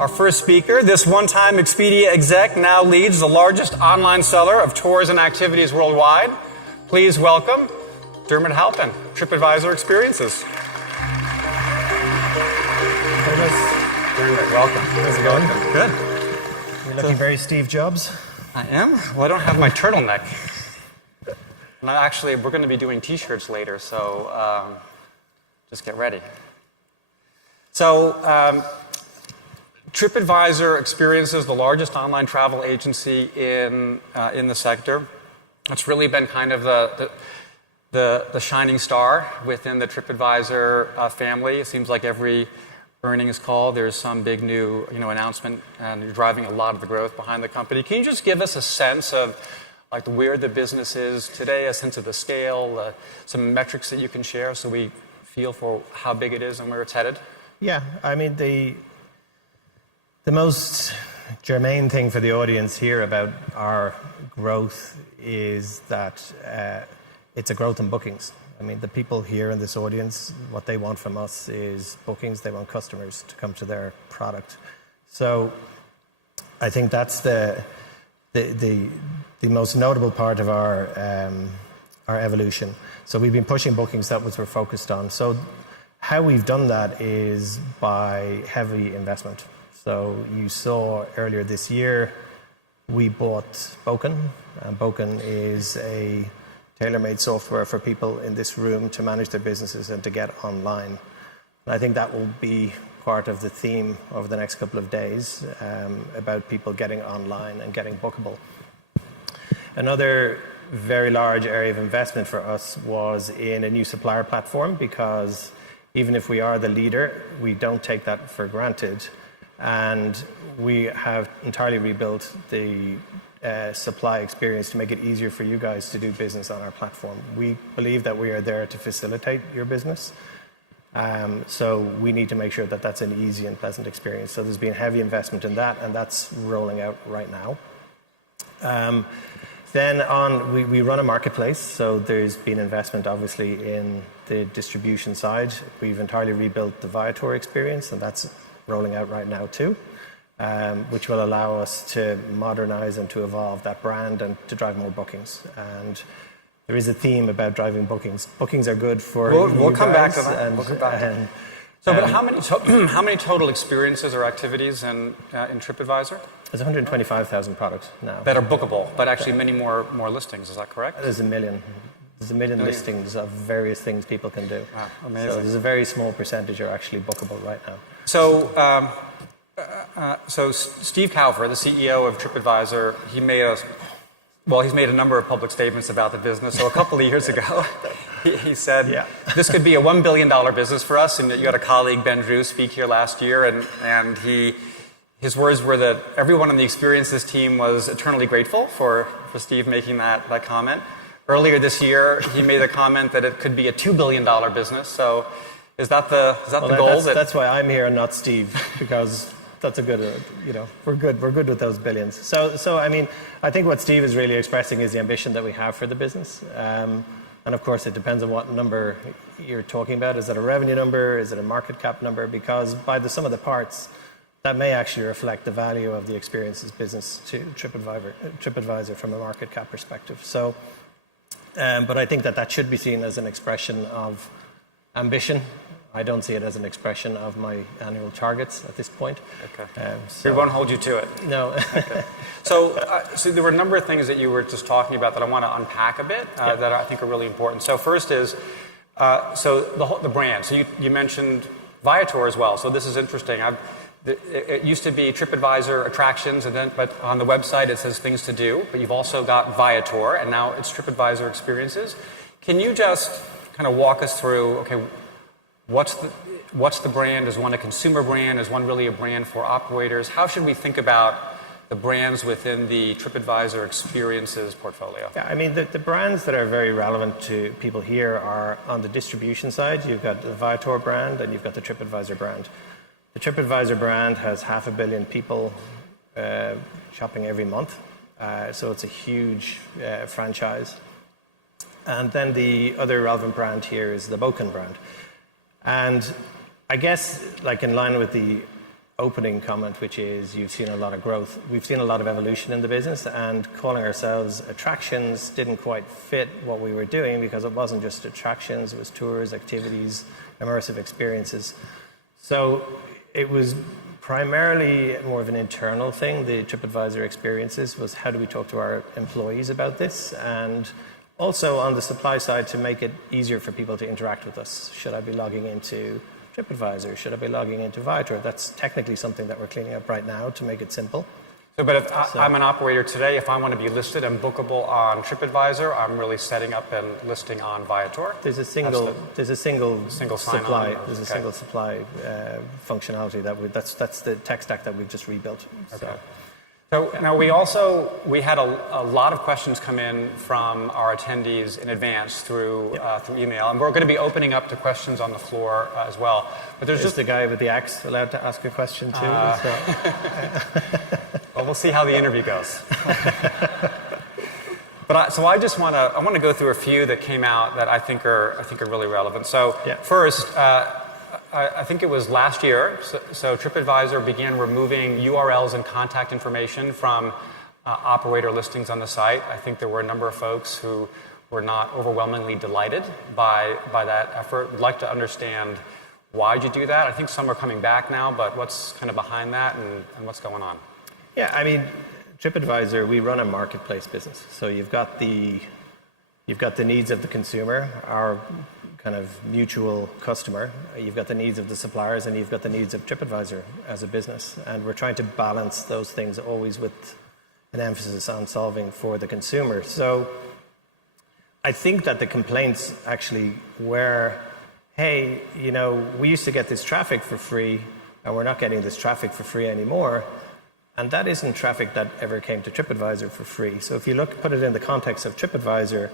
Our first speaker, this one-time Expedia exec, now leads the largest online seller of tours and activities worldwide. Please welcome Dermot Halpin, TripAdvisor Experiences. Dermot, welcome. How's it going? Good. You're looking very Steve Jobs. I am? Well, I don't have my turtleneck. And actually, we're going to be doing T-shirts later, so just get ready. So, TripAdvisor Experiences, the largest online travel agency in the sector. It's really been kind of the shining star within the TripAdvisor family. It seems like every earnings call, there's some big new announcement, and you're driving a lot of the growth behind the company. Can you just give us a sense of like where the business is today, a sense of the scale, some metrics that you can share so we feel for how big it is and where it's headed? Yeah, I mean, the most germane thing for the audience here about our growth is that it's a growth in bookings. I mean, the people here in this audience, what they want from us is bookings. They want customers to come to their product. So I think that's the most notable part of our evolution. So we've been pushing bookings. That was what we're focused on. So how we've done that is by heavy investment. So you saw earlier this year, we bought Bokun. Bokun is a tailor-made software for people in this room to manage their businesses and to get online. And I think that will be part of the theme over the next couple of days about people getting online and getting bookable. Another very large area of investment for us was in a new supplier platform, because even if we are the leader, we don't take that for granted. And we have entirely rebuilt the supply experience to make it easier for you guys to do business on our platform. We believe that we are there to facilitate your business. So we need to make sure that that's an easy and pleasant experience. So there's been heavy investment in that, and that's rolling out right now. Then we run a marketplace, so there's been investment obviously in the distribution side. We've entirely rebuilt the Viator experience, and that's rolling out right now too, which will allow us to modernize and to evolve that brand and to drive more bookings. And there is a theme about driving bookings. Bookings are good for we'll come back to that. We'll come back to that. So, but how many total experiences or activities in TripAdvisor? There's 125,000 products now that are bookable, but actually many more listings. Is that correct? There's a million. There's a million listings of various things people can do. Wow, amazing. So there's a very small percentage are actually bookable right now. So, so Steve Kaufer, the CEO of TripAdvisor, he's made a number of public statements about the business. So a couple of years ago, he said, this could be a $1 billion business for us. And you had a colleague, Ben Drew, speak here last year, and his words were that everyone on the Experiences team was eternally grateful for Steve making that comment. Earlier this year, he made a comment that it could be a $2 billion business. So is that the goal? That's why I'm here and not Steve, because that's a good, we're good with those billions. So I mean, I think what Steve is really expressing is the ambition that we have for the business. And of course, it depends on what number you're talking about. Is it a revenue number? Is it a market cap number? Because by the sum of the parts, that may actually reflect the value of the Experiences business to TripAdvisor from a market cap perspective. So, but I think that should be seen as an expression of ambition. I don't see it as an expression of my annual targets at this point. Okay. We won't hold you to it. No. Okay. So there were a number of things that you were just talking about that I want to unpack a bit that I think are really important. So first is, the brand. So you mentioned Viator as well. So this is interesting. It used to be TripAdvisor Attractions, but on the website it says Things to Do. But you've also got Viator, and now it's TripAdvisor Experiences. Can you just kind of walk us through? Okay, what's the brand? Is one a consumer brand? Is one really a brand for operators? How should we think about the brands within the TripAdvisor Experiences portfolio? Yeah, I mean, the brands that are very relevant to people here are on the distribution side. You've got the Viator brand and you've got the TripAdvisor brand. The TripAdvisor brand has 500 million people shopping every month. So it's a huge franchise. And then the other relevant brand here is the Bokun brand. And I guess, like in line with the opening comment, which is you've seen a lot of growth. We've seen a lot of evolution in the business, and calling ourselves attractions didn't quite fit what we were doing because it wasn't just attractions, it was tours, activities, immersive experiences. So it was primarily more of an internal thing. The TripAdvisor Experiences was how do we talk to our employees about this, and also on the supply side to make it easier for people to interact with us. Should I be logging into TripAdvisor? Should I be logging into Viator? That's technically something that we're cleaning up right now to make it simple. So, but if I'm an operator today, if I want to be listed and bookable on TripAdvisor, I'm really setting up and listing on Viator. There's a single supply. There's a Okay. single supply functionality that's the tech stack that we've just rebuilt. Okay. So now we had a lot of questions come in from our attendees in advance through email, and we're going to be opening up to questions on the floor as well. But there's Is the guy with the axe allowed to ask a question too? Well, we'll see how the interview goes. But I just want to go through a few that came out that I think are really relevant. So first. I think it was last year, so TripAdvisor began removing URLs and contact information from operator listings on the site. I think there were a number of folks who were not overwhelmingly delighted by that effort. Would like to understand why did you do that? I think some are coming back now, but what's kind of behind that and what's going on? Yeah, I mean, TripAdvisor, we run a marketplace business. So you've got the needs of the consumer, our kind of mutual customer. You've got the needs of the suppliers, and you've got the needs of TripAdvisor as a business. And we're trying to balance those things always with an emphasis on solving for the consumer. So I think that the complaints actually were, hey, we used to get this traffic for free, and we're not getting this traffic for free anymore. And that isn't traffic that ever came to TripAdvisor for free. So if you put it in the context of TripAdvisor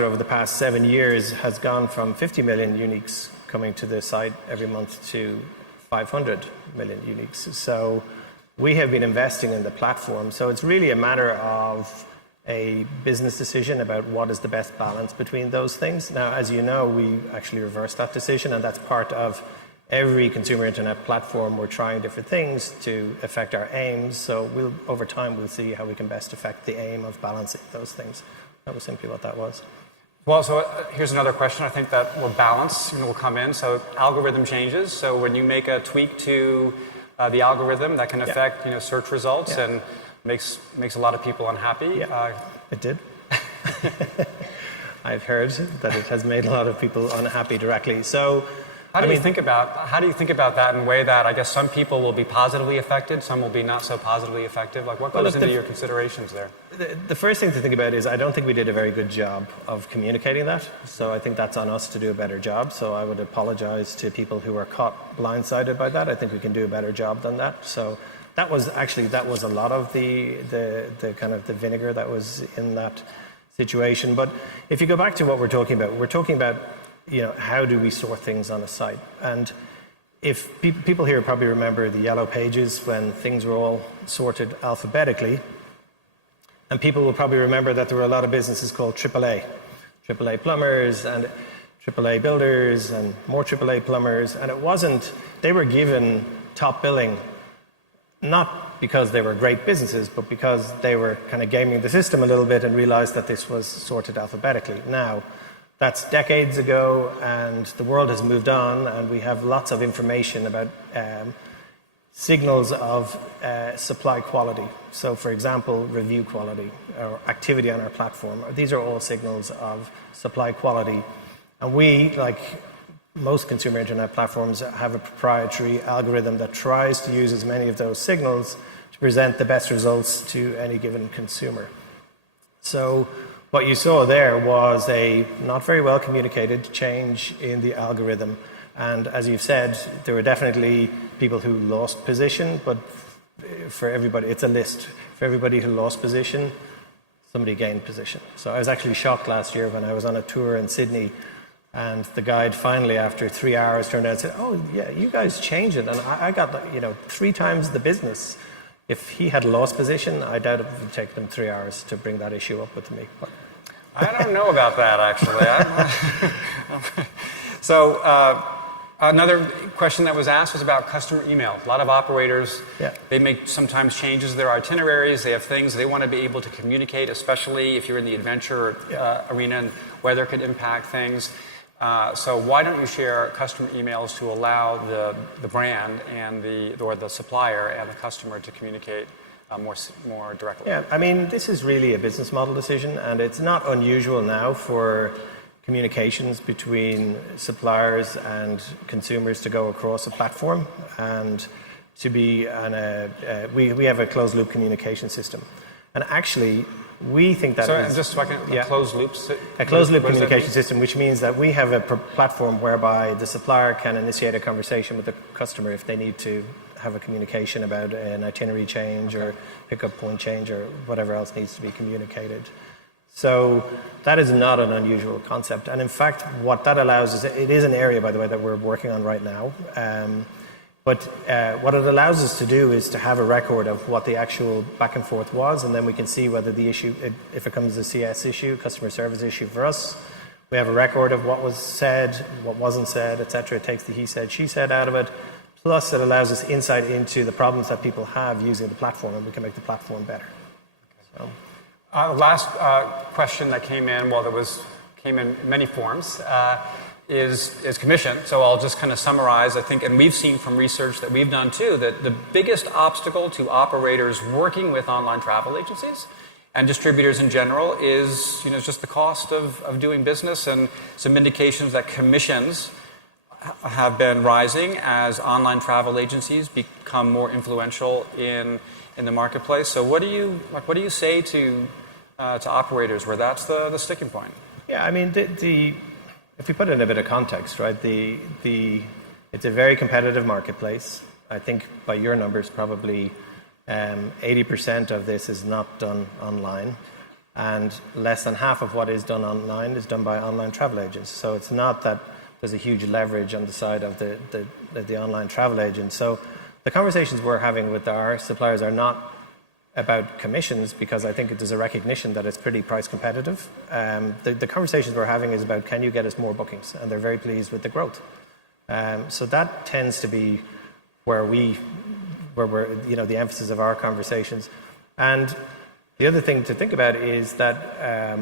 over the past 7 years has gone from 50 million uniques coming to the site every month to 500 million uniques. So we have been investing in the platform. So it's really a matter of a business decision about what is the best balance between those things. Now, as you know, we actually reversed that decision, and that's part of every consumer internet platform. We're trying different things to affect our aims. So over time, we'll see how we can best affect the aim of balancing those things. That was simply what that was. Well, so here's another question. I think that will come in. So algorithm changes. So when you make a tweak to the algorithm, that can affect search results and makes a lot of people unhappy. Yeah, it did. I've heard that it has made a lot of people unhappy directly. So how do you think about that in a way that I guess some people will be positively affected, some will be not so positively effective? Like what goes into your considerations there? The first thing to think about is I don't think we did a very good job of communicating that. So I think that's on us to do a better job. So I would apologize to people who were caught blindsided by that. I think we can do a better job than that. So that was a lot of the kind of the vinegar that was in that situation. But if you go back to what we're talking about how do we sort things on a site? And if people here probably remember the yellow pages when things were all sorted alphabetically, and people will probably remember that there were a lot of businesses called AAA plumbers and AAA builders and more AAA plumbers, and they were given top billing, not because they were great businesses, but because they were kind of gaming the system a little bit and realized that this was sorted alphabetically. Now, that's decades ago, and the world has moved on, and we have lots of information about signals of supply quality. So, for example, review quality or activity on our platform. These are all signals of supply quality. And we, like most consumer internet platforms, have a proprietary algorithm that tries to use as many of those signals to present the best results to any given consumer. So what you saw there was a not very well communicated change in the algorithm. And as you've said, there were definitely people who lost position, but for everybody, it's a list. For everybody who lost position, somebody gained position. So I was actually shocked last year when I was on a tour in Sydney, and the guide finally, after 3 hours, turned out and said, "Oh, yeah, you guys changed it, and I got 3 times the business." If he had lost position, I doubt it would take them 3 hours to bring that issue up with me. But I don't know about that, actually. So Another question that was asked was about customer email. A lot of operators, Yeah. they make sometimes changes to their itineraries. They have things they want to be able to communicate, especially if you're in the adventure arena and weather could impact things. So why don't you share customer emails to allow the brand and the supplier and the customer to communicate more directly? Yeah, I mean, this is really a business model decision, and it's not unusual now for communications between suppliers and consumers to go across a platform and to be on we have a closed loop communication system. And actually, we think that just so I can, closed loops? A closed loop communication system, which means that we have a platform whereby the supplier can initiate a conversation with the customer if they need to have a communication about an itinerary change or pickup point change or whatever else needs to be communicated. So that is not an unusual concept. And in fact, what that allows is, it is an area, by the way, that we're working on right now. But what it allows us to do is to have a record of what the actual back and forth was, and then we can see whether the issue, if it becomes a CS issue, customer service issue for us, we have a record of what was said, what wasn't said, etc. It takes the he said, she said out of it. Plus, it allows us insight into the problems that people have using the platform, and we can make the platform better. So. Last question that came in, came in many forms, is commission. So I'll just kind of summarize, I think, and we've seen from research that we've done too, that the biggest obstacle to operators working with online travel agencies and distributors in general is, just the cost of doing business, and some indications that commissions have been rising as online travel agencies become more influential in the marketplace. So what do you say to operators where that's the sticking point? Yeah, I mean, if we put it in a bit of context, right? It's a very competitive marketplace. I think by your numbers, probably 80% of this is not done online, and less than half of what is done online is done by online travel agents. So it's not that there's a huge leverage on the side of the online travel agent. So the conversations we're having with our suppliers are not about commissions, because I think there's a recognition that it's pretty price competitive. The conversations we're having is about, can you get us more bookings? And they're very pleased with the growth. So that tends to be where we're, the emphasis of our conversations. And the other thing to think about is that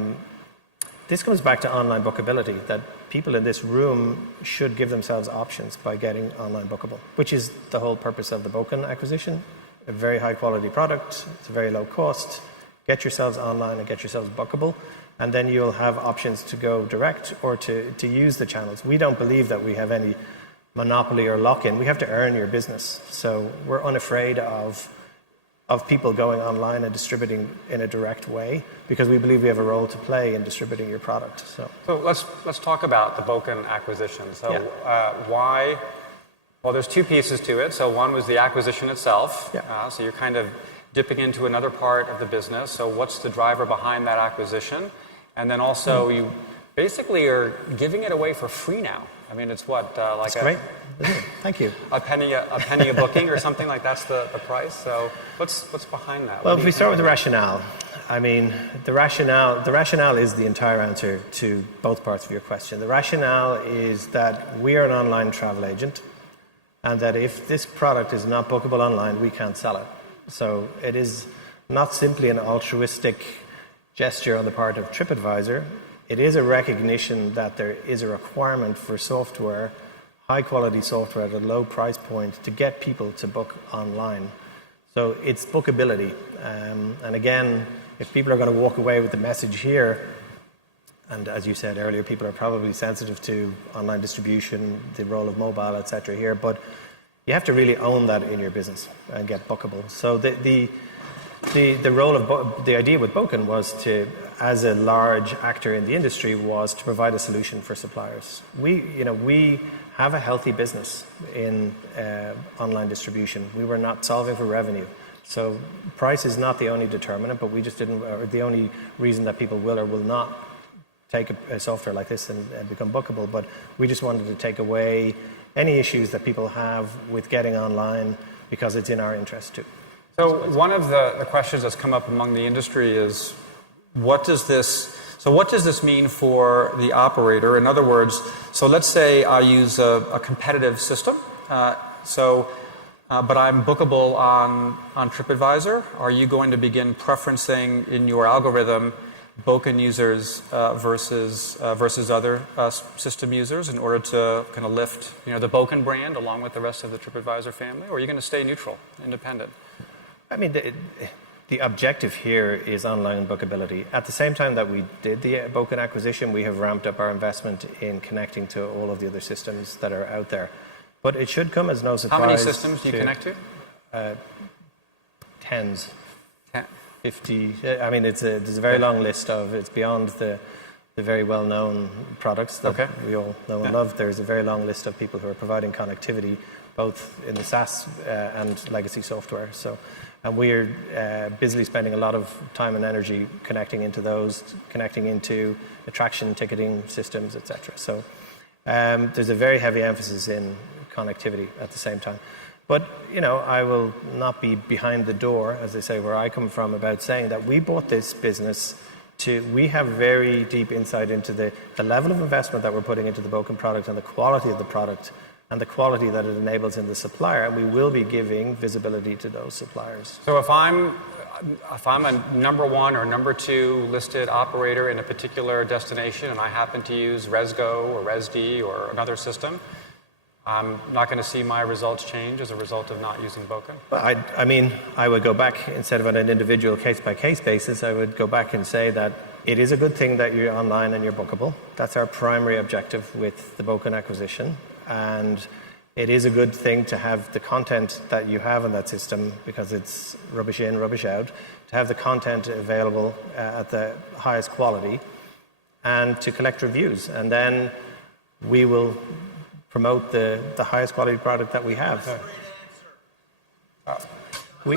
this comes back to online bookability, that people in this room should give themselves options by getting online bookable, which is the whole purpose of the Boken acquisition. A very high quality product, it's a very low cost. Get yourselves online and get yourselves bookable, and then you'll have options to go direct or to use the channels. We don't believe that we have any monopoly or lock-in. We have to earn your business. So we're unafraid of people going online and distributing in a direct way, because we believe we have a role to play in distributing your product. So let's talk about the Boken acquisition. So why? Well, there's two pieces to it. So one was the acquisition itself. Yeah. So you're kind of dipping into another part of the business. So what's the driver behind that acquisition? And then also you basically are giving it away for free now. I mean, it's what like that's great. Thank you. A penny a booking or something like that's the price. So what's behind that? Well, if we start with the rationale, I mean, the rationale is the entire answer to both parts of your question. The rationale is that we are an online travel agent, and that if this product is not bookable online, we can't sell it. So it is not simply an altruistic gesture on the part of TripAdvisor. It is a recognition that there is a requirement for software, high quality software at a low price point, to get people to book online. So it's bookability. And again, if people are going to walk away with the message here, and as you said earlier, people are probably sensitive to online distribution, the role of mobile, etc. here, but you have to really own that in your business and get bookable. So the role of the idea with Boken was to, as a large actor in the industry, was to provide a solution for suppliers. We have a healthy business in online distribution. We were not solving for revenue. So price is not the only determinant, but we just didn't, or the only reason that people will or will not take a software like this and become bookable. But we just wanted to take away any issues that people have with getting online, because it's in our interest too. So one of the questions that's come up among the industry is, what does this, So what does this mean for the operator? In other words, so let's say I use a competitive system, but I'm bookable on TripAdvisor. Are you going to begin preferencing in your algorithm Boken users versus other system users in order to kind of lift the Boken brand along with the rest of the TripAdvisor family, or are you going to stay neutral, independent? I mean, the objective here is online bookability. At the same time that we did the Boken acquisition, we have ramped up our investment in connecting to all of the other systems that are out there. But it should come as no surprise. How many systems do you connect to? Tens. 50. I mean, there's a very long list of, it's beyond the very well-known products that we all know and love. There's a very long list of people who are providing connectivity, both in the SaaS and legacy software. And we're busily spending a lot of time and energy connecting into those, connecting into attraction ticketing systems, etc. So there's a very heavy emphasis in connectivity at the same time. But, I will not be behind the door, as they say, where I come from, about saying that we bought this business we have very deep insight into the level of investment that we're putting into the Boken product and the quality of the product and the quality that it enables in the supplier, and we will be giving visibility to those suppliers. So if I'm a number one or number two listed operator in a particular destination and I happen to use ResGo or ResD or another system, I'm not going to see my results change as a result of not using Boken? I would go back, instead of on an individual case-by-case basis, I would go back and say that it is a good thing that you're online and you're bookable. That's our primary objective with the Boken acquisition. And it is a good thing to have the content that you have in that system, because it's rubbish in, rubbish out, to have the content available at the highest quality and to collect reviews. And then we will promote the highest quality product that we have. Do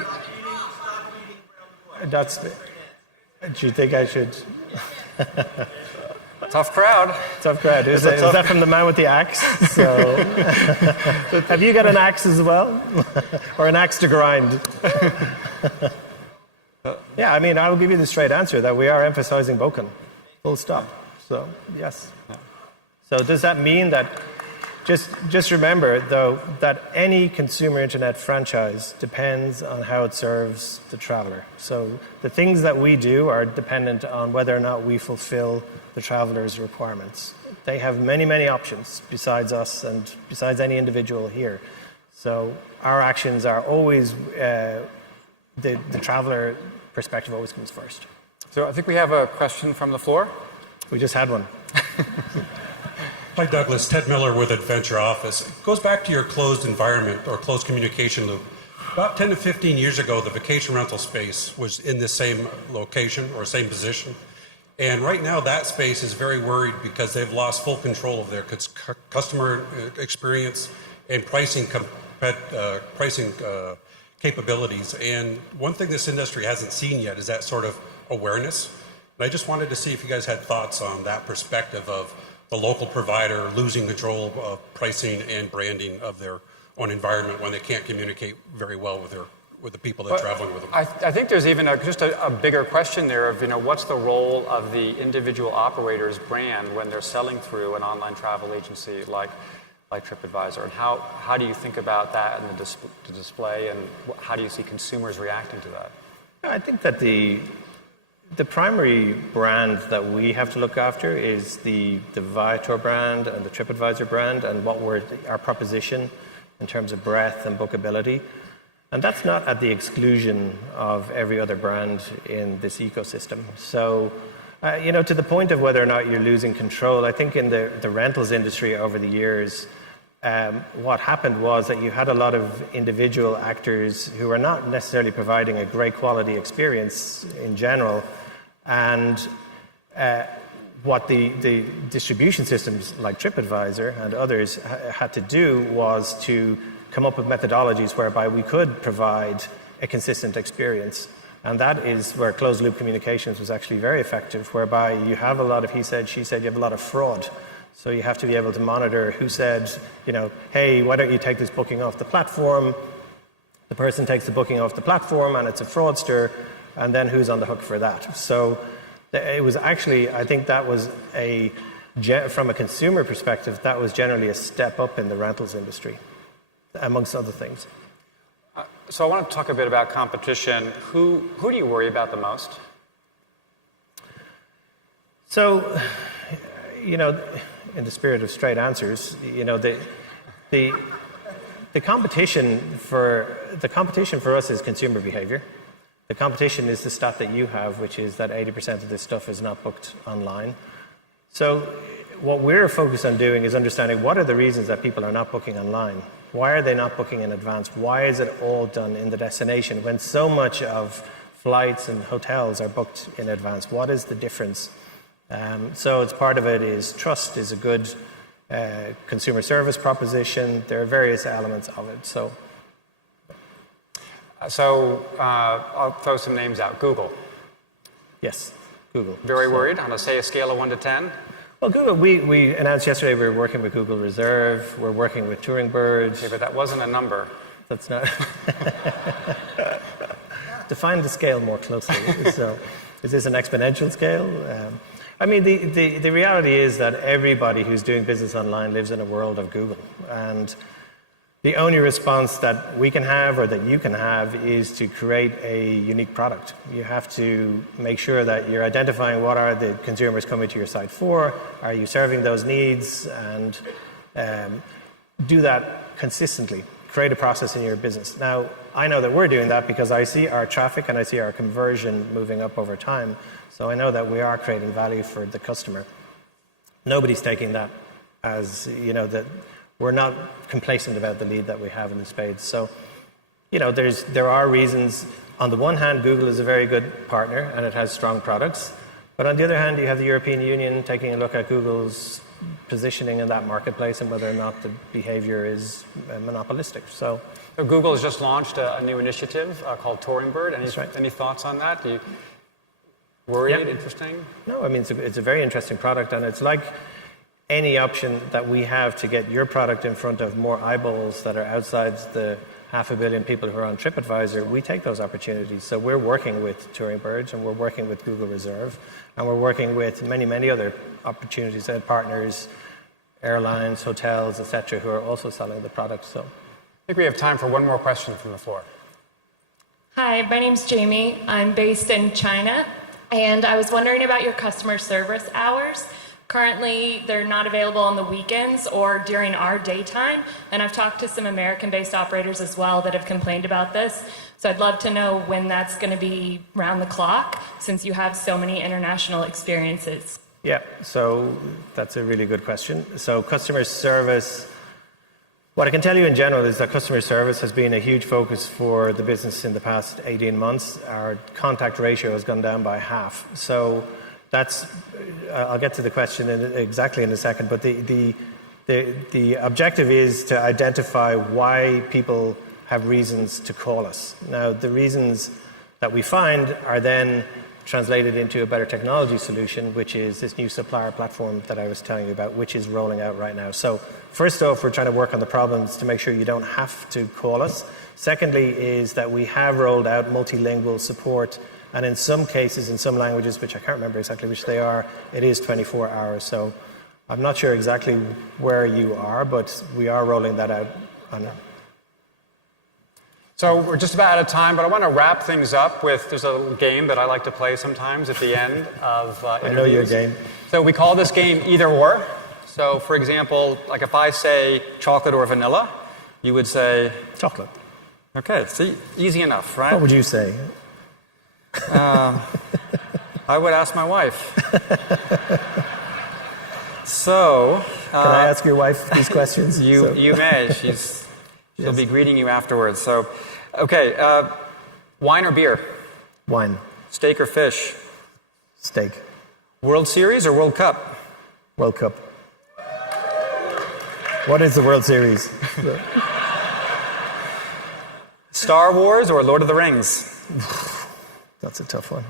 you think I should? Tough crowd. Tough crowd. Is that from the man with the axe? So, have you got an axe as well? Or an axe to grind? Yeah, I will give you the straight answer that we are emphasizing Boken. Full stop. So, yes. So does that mean that, just remember, though, that any consumer internet franchise depends on how it serves the traveler. So the things that we do are dependent on whether or not we fulfill the traveler's requirements. They have many, many options besides us and besides any individual here. So our actions are always, the traveler perspective always comes first. So I think we have a question from the floor. We just had one. Hi, Douglas. Ted Miller with Adventure Office. It goes back to your closed environment or closed communication loop. About 10 to 15 years ago, the vacation rental space was in the same location or same position. And right now, that space is very worried because they've lost full control of their customer experience and pricing capabilities. And one thing this industry hasn't seen yet is that sort of awareness. And I just wanted to see if you guys had thoughts on that perspective of the local provider losing control of pricing and branding of their own environment when they can't communicate very well with the people that are traveling with them. I think there's even just a bigger question there of what's the role of the individual operator's brand when they're selling through an online travel agency like TripAdvisor, and how do you think about that and the display, and how do you see consumers reacting to that? I think that the primary brand that we have to look after is the Viator brand and the TripAdvisor brand, and what our proposition in terms of breadth and bookability. And that's not at the exclusion of every other brand in this ecosystem. So, to the point of whether or not you're losing control, I think in the rentals industry over the years, what happened was that you had a lot of individual actors who are not necessarily providing a great quality experience in general. And what the distribution systems like TripAdvisor and others had to do was to come up with methodologies whereby we could provide a consistent experience. And that is where closed loop communications was actually very effective, whereby you have a lot of he said, she said, you have a lot of fraud. So you have to be able to monitor who said, hey, why don't you take this booking off the platform? The person takes the booking off the platform and it's a fraudster, and then who's on the hook for that? So It was actually, I think that was from a consumer perspective, that was generally a step up in the rentals industry, amongst other things. So I want to talk a bit about competition. Who do you worry about the most? So, in the spirit of straight answers, the competition for us is consumer behavior. The competition is the stat that you have, which is that 80% of this stuff is not booked online. So what we're focused on doing is understanding what are the reasons that people are not booking online. Why are they not booking in advance? Why is it all done in the destination when so much of flights and hotels are booked in advance? What is the difference? So it's part of it is trust is a good consumer service proposition. There are various elements of it. So I'll throw some names out. Google. Yes, Google. Very worried on a scale of 1 to 10? Well, Google, we announced yesterday we were working with Google Reserve. We're working with Touring Birds. Okay, but that wasn't a number. That's not. Define the scale more closely. So, is this an exponential scale? I mean, the reality is that everybody who's doing business online lives in a world of Google. And the only response that we can have or that you can have is to create a unique product. You have to make sure that you're identifying what are the consumers coming to your site for, are you serving those needs, and do that consistently. Create a process in your business. Now, I know that we're doing that because I see our traffic and I see our conversion moving up over time. So I know that we are creating value for the customer. Nobody's taking that as, that we're not complacent about the lead that we have in the space. So, there are reasons. On the one hand, Google is a very good partner and it has strong products. But on the other hand, you have the European Union taking a look at Google's positioning in that marketplace and whether or not the behavior is monopolistic. So Google has just launched a new initiative called Touring Bird. Right. Any thoughts on that? Do you worried? Yeah. Interesting? No, I mean, it's a very interesting product, and it's like any option that we have to get your product in front of more eyeballs that are outside the 500 million people who are on TripAdvisor, we take those opportunities. So we're working with Touring Birds, and we're working with Google Reserve, and we're working with many, many other opportunities and partners, airlines, hotels, etc., who are also selling the product. So I think we have time for one more question from the floor. Hi, my name's Jamie. I'm based in China, and I was wondering about your customer service hours. Currently, they're not available on the weekends or during our daytime, and I've talked to some American-based operators as well that have complained about this. So I'd love to know when that's going to be round the clock, since you have so many international experiences. Yeah, so that's a really good question. So customer service, what I can tell you in general is that customer service has been a huge focus for the business in the past 18 months. Our contact ratio has gone down by half. So that's, I'll get to the question exactly in a second, but the objective is to identify why people have reasons to call us. Now, the reasons that we find are then translated into a better technology solution, which is this new supplier platform that I was telling you about, which is rolling out right now. So first off, we're trying to work on the problems to make sure you don't have to call us. Secondly is that we have rolled out multilingual support, and in some cases, in some languages, which I can't remember exactly which they are, it is 24 hours. So I'm not sure exactly where you are, but we are rolling that out. So we're just about out of time, but I want to wrap things up with, there's a game that I like to play sometimes at the end of interviews. I know your game. So we call this game either or. So for example, like if I say chocolate or vanilla, you would say? Chocolate. Okay, see, easy enough, right? What would you say? I would ask my wife. So, can I ask your wife these questions? You may. She'll be greeting you afterwards. So, okay, wine or beer? Wine. Steak or fish? Steak. World Series or World Cup? World Cup. What is the World Series? Star Wars or Lord of the Rings? That's a tough one.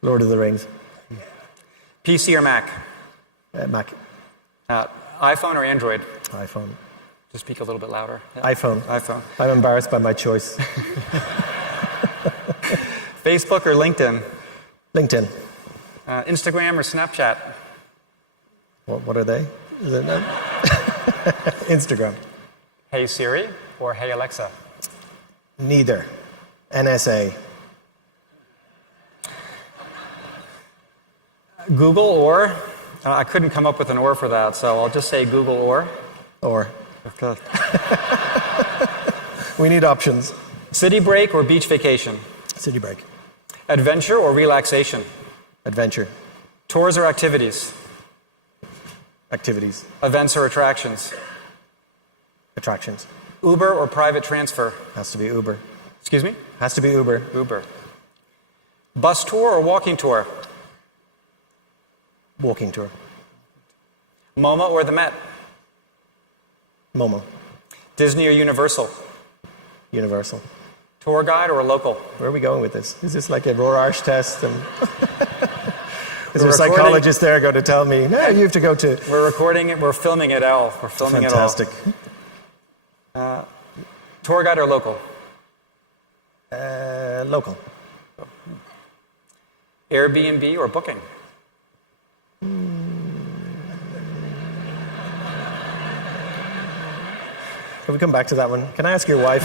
Lord of the Rings. PC or Mac? Mac. iPhone or Android? iPhone. Just speak a little bit louder. Yeah. iPhone. iPhone. I'm embarrassed by my choice. Facebook or LinkedIn? LinkedIn. Instagram or Snapchat? What are they? Is it no? Instagram. Hey Siri or Hey Alexa? Neither. NSA. Google or? I couldn't come up with an or for that, so I'll just say Google or. Or. Okay. We need options. City break or beach vacation? City break. Adventure or relaxation? Adventure. Tours or activities? Activities. Events or attractions? Attractions. Uber or private transfer? Has to be Uber. Excuse me? Has to be Uber. Uber. Bus tour or walking tour? Walking tour. MoMA or the Met? Momo. Disney or Universal? Universal. Tour guide or a local? Where are we going with this? Is this like a Rorschach test? And is there a We're recording- psychologist there going to tell me, no, you have to go to... We're recording it. We're filming it all. We're filming Fantastic. it all. Tour guide or local? Local. Airbnb or booking? Can we come back to that one? Can I ask your wife?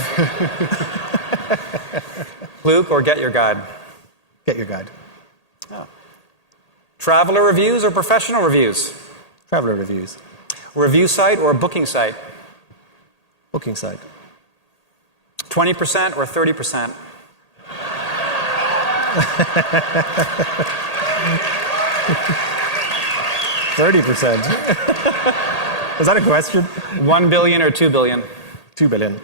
Fluke or get your guide? Get your guide. Traveler reviews or professional reviews? Traveler reviews. Review site or booking site? Booking site. 20% or 30%? 30%. Is that a question? 1 billion or 2 billion? 2 billion.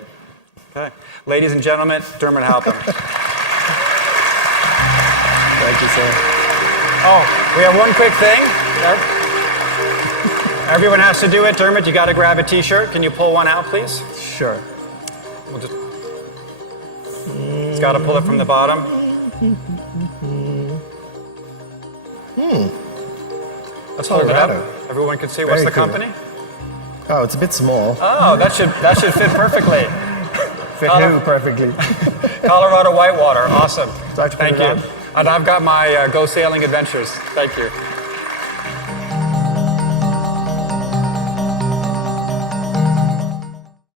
Okay. Ladies and gentlemen, Dermot Halpin. Thank you, sir. Oh, we have one quick thing. Everyone has to do it. Dermot, you got to grab a T-shirt. Can you pull one out, please? Sure. We'll just. It's got to pull it from the bottom. Let's hold it up. Colorado. Everyone can see. What's Very the cool. company? Oh, it's a bit small. Oh, that should fit perfectly. Fit who perfectly. Colorado Whitewater. Awesome. Do I have to put Thank it you. on? And I've got my Go Sailing Adventures. Thank you.